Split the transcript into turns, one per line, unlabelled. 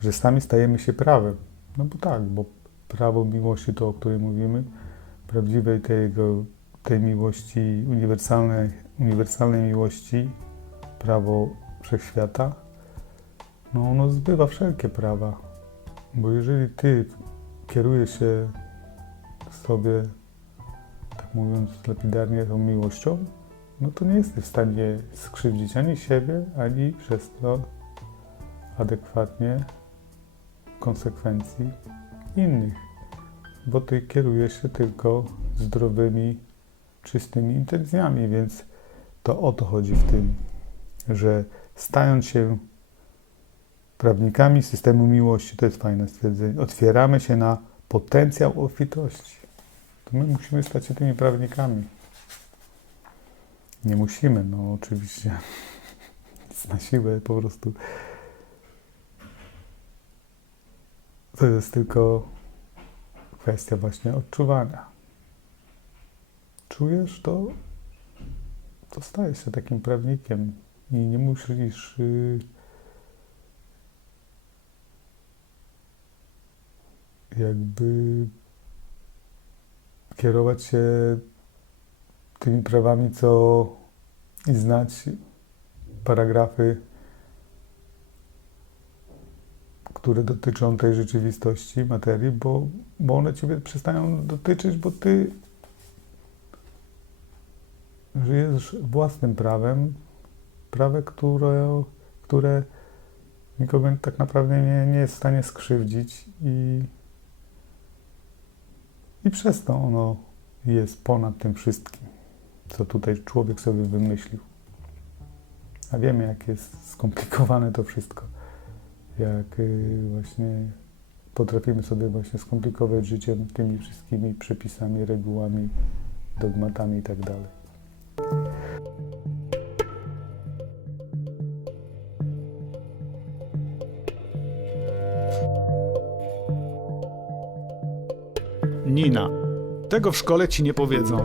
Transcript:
że sami stajemy się prawem. No bo tak, bo prawo miłości, to o której mówimy, prawdziwej tego, tej miłości, uniwersalnej, uniwersalnej miłości, prawo wszechświata, no ono zbywa wszelkie prawa. Bo jeżeli ty kierujesz się sobie, tak mówiąc lapidarnie, tą miłością, no to nie jesteś w stanie skrzywdzić ani siebie, ani przez to adekwatnie konsekwencji innych. Bo ty kierujesz się tylko zdrowymi, czystymi intencjami, więc to o to chodzi w tym, że stając się prawnikami systemu miłości, to jest fajne stwierdzenie, otwieramy się na potencjał obfitości. To my musimy stać się tymi prawnikami. Nie musimy, no oczywiście. Na siłę po prostu. To jest tylko kwestia właśnie odczuwania. Czujesz to, to stajesz się takim prawnikiem i nie musisz y, jakby kierować się tymi prawami, co i znać paragrafy, które dotyczą tej rzeczywistości, materii, bo, bo one ciebie przestają dotyczyć, bo ty żyjesz własnym prawem, prawem, które, które nikogo tak naprawdę nie, nie jest w stanie skrzywdzić i, i przez to ono jest ponad tym wszystkim, co tutaj człowiek sobie wymyślił. A wiemy, jak jest skomplikowane to wszystko. Jak y, właśnie potrafimy sobie właśnie skomplikować życie tymi wszystkimi przepisami, regułami, dogmatami tak itd.
Nina. Tego w szkole ci nie powiedzą.